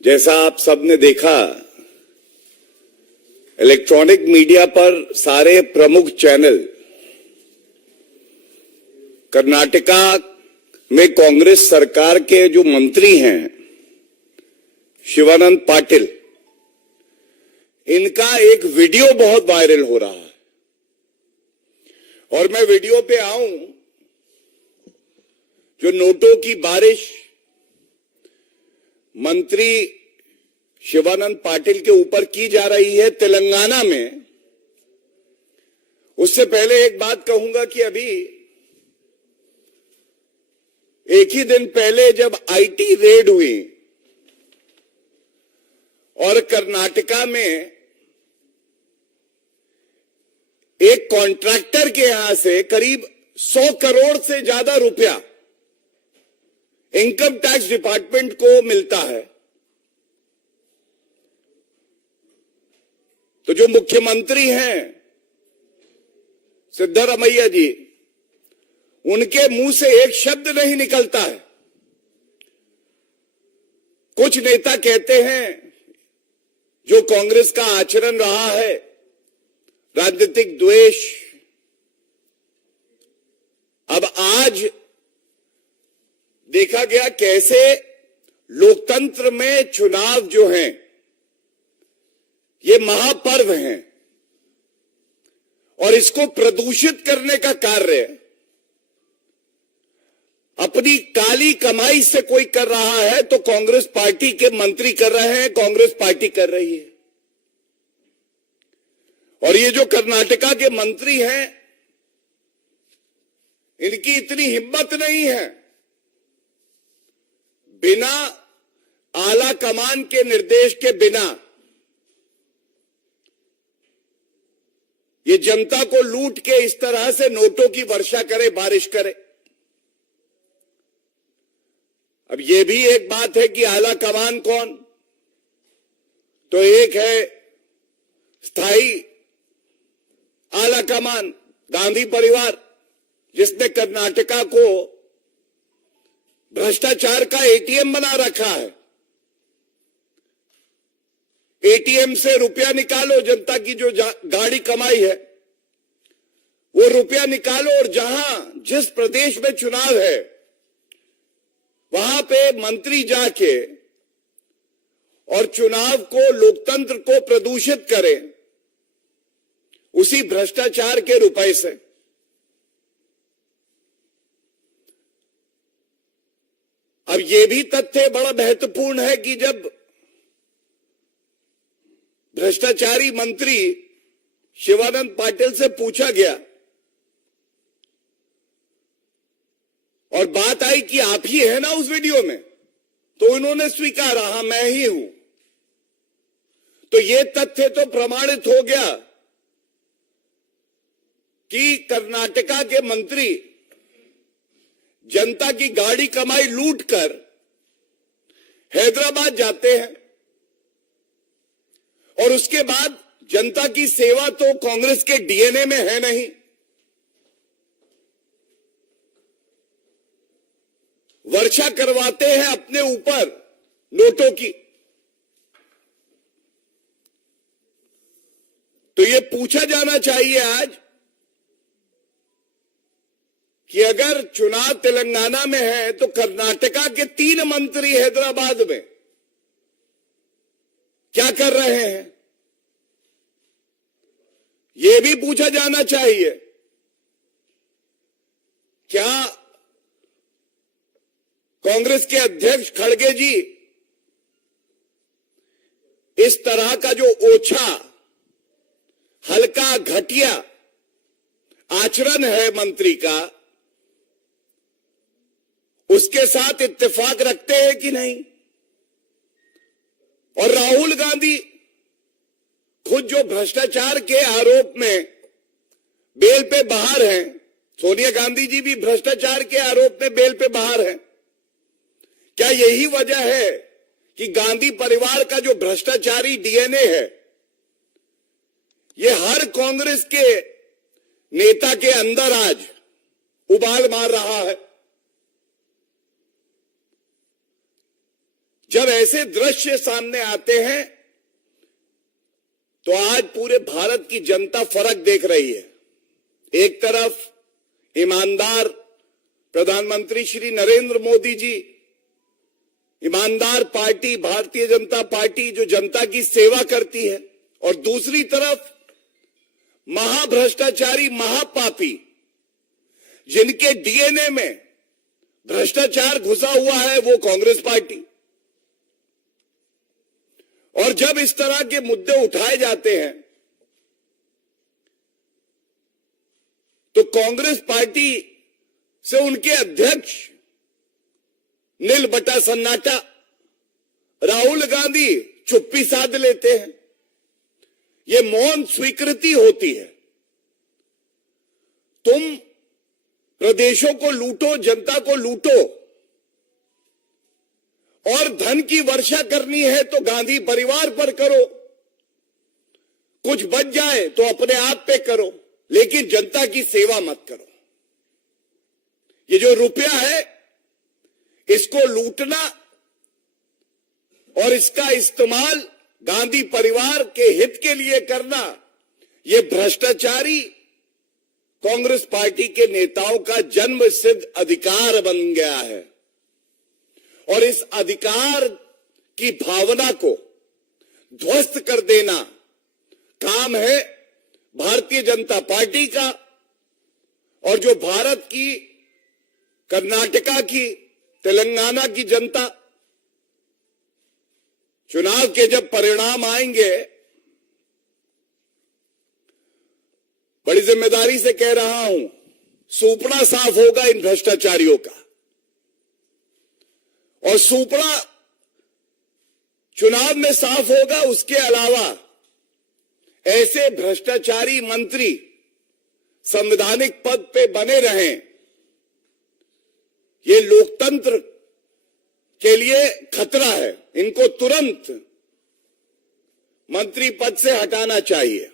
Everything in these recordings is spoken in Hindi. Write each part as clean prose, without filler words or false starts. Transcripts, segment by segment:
जैसा आप सबने देखा, इलेक्ट्रॉनिक मीडिया पर सारे प्रमुख चैनल कर्नाटका में कांग्रेस सरकार के जो मंत्री हैं शिवानंद पाटिल, इनका एक वीडियो बहुत वायरल हो रहा है। और मैं वीडियो पे आऊं, जो नोटों की बारिश मंत्री शिवानंद पाटिल के ऊपर की जा रही है तेलंगाना में, उससे पहले एक बात कहूंगा कि अभी एक ही दिन पहले जब आईटी रेड हुई और कर्नाटका में एक कॉन्ट्रैक्टर के यहां से करीब 100 करोड़ से ज्यादा रुपया इनकम टैक्स डिपार्टमेंट को मिलता है, तो जो मुख्यमंत्री हैं सिद्धरामैया जी, उनके मुंह से एक शब्द नहीं निकलता है। कुछ नेता कहते हैं जो कांग्रेस का आचरण रहा है, राजनीतिक द्वेष, अब आज देखा गया कैसे लोकतंत्र में चुनाव जो हैं ये महापर्व हैं और इसको प्रदूषित करने का कार्य अपनी काली कमाई से कोई कर रहा है तो कांग्रेस पार्टी के मंत्री कर रहे हैं, कांग्रेस पार्टी कर रही है। और ये जो कर्नाटका के मंत्री हैं, इनकी इतनी हिम्मत नहीं है बिना आला कमान के निर्देश के बिना ये जनता को लूट के इस तरह से नोटों की वर्षा करे, बारिश करे। अब ये भी एक बात है कि आला कमान कौन, तो एक है स्थायी आला कमान गांधी परिवार, जिसने कर्नाटका को भ्रष्टाचार का एटीएम बना रखा है। एटीएम से रुपया निकालो, जनता की जो गाड़ी कमाई है वो रुपया निकालो, और जहां जिस प्रदेश में चुनाव है वहां पे मंत्री जाके और चुनाव को, लोकतंत्र को प्रदूषित करें उसी भ्रष्टाचार के रुपए से। अब यह भी तथ्य बड़ा महत्वपूर्ण है कि जब भ्रष्टाचारी मंत्री शिवानंद पाटिल से पूछा गया और बात आई कि आप ही है ना उस वीडियो में, तो उन्होंने स्वीकारा, हां मैं ही हूं। तो यह तथ्य तो प्रमाणित हो गया कि कर्नाटका के मंत्री जनता की गाड़ी कमाई लूटकर हैदराबाद जाते हैं और उसके बाद जनता की सेवा तो कांग्रेस के डीएनए में है नहीं। वर्षा करवाते हैं अपने ऊपर नोटों की। तो यह पूछा जाना चाहिए आज कि अगर चुनाव तेलंगाना में है तो कर्नाटका के 3 मंत्री हैदराबाद में क्या कर रहे हैं, यह भी पूछा जाना चाहिए। क्या कांग्रेस के अध्यक्ष खड़गे जी इस तरह का जो ओछा, हल्का, घटिया आचरण है मंत्री का, उसके साथ इत्तेफाक रखते हैं कि नहीं? और राहुल गांधी खुद जो भ्रष्टाचार के आरोप में बेल पे बाहर हैं, सोनिया गांधी जी भी भ्रष्टाचार के आरोप में बेल पे बाहर हैं। क्या यही वजह है कि गांधी परिवार का जो भ्रष्टाचारी डीएनए है ये हर कांग्रेस के नेता के अंदर आज उबाल मार रहा है? जब ऐसे दृश्य सामने आते हैं तो आज पूरे भारत की जनता फर्क देख रही है। एक तरफ ईमानदार प्रधानमंत्री श्री नरेंद्र मोदी जी, ईमानदार पार्टी भारतीय जनता पार्टी जो जनता की सेवा करती है, और दूसरी तरफ महाभ्रष्टाचारी महापापी जिनके डीएनए में भ्रष्टाचार घुसा हुआ है, वो कांग्रेस पार्टी। और जब इस तरह के मुद्दे उठाए जाते हैं तो कांग्रेस पार्टी से उनके अध्यक्ष नील बटा सन्नाटा राहुल गांधी चुप्पी साध लेते हैं। ये मौन स्वीकृति होती है। तुम प्रदेशों को लूटो, जनता को लूटो, और धन की वर्षा करनी है तो गांधी परिवार पर करो, कुछ बच जाए तो अपने आप पे करो, लेकिन जनता की सेवा मत करो। ये जो रुपया है इसको लूटना और इसका इस्तेमाल गांधी परिवार के हित के लिए करना, ये भ्रष्टाचारी कांग्रेस पार्टी के नेताओं का जन्म सिद्ध अधिकार बन गया है। और इस अधिकार की भावना को ध्वस्त कर देना काम है भारतीय जनता पार्टी का। और जो भारत की, कर्नाटका की, तेलंगाना की जनता, चुनाव के जब परिणाम आएंगे, बड़ी जिम्मेदारी से कह रहा हूं, सूपड़ा साफ होगा इन भ्रष्टाचारियों का। और सूपड़ा चुनाव में साफ होगा। उसके अलावा ऐसे भ्रष्टाचारी मंत्री संवैधानिक पद पे बने रहें, ये लोकतंत्र के लिए खतरा है। इनको तुरंत मंत्री पद से हटाना चाहिए।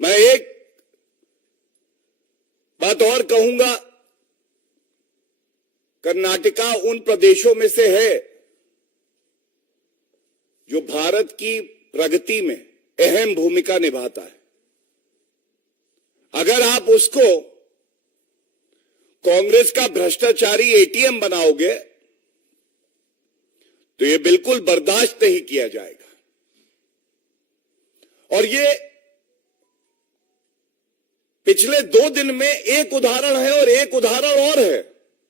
मैं एक बात और कहूंगा, कर्नाटका उन प्रदेशों में से है जो भारत की प्रगति में अहम भूमिका निभाता है। अगर आप उसको कांग्रेस का भ्रष्टाचारी एटीएम बनाओगे तो ये बिल्कुल बर्दाश्त नहीं किया जाएगा। और ये पिछले 2 दिन में एक उदाहरण है, और एक उदाहरण और है।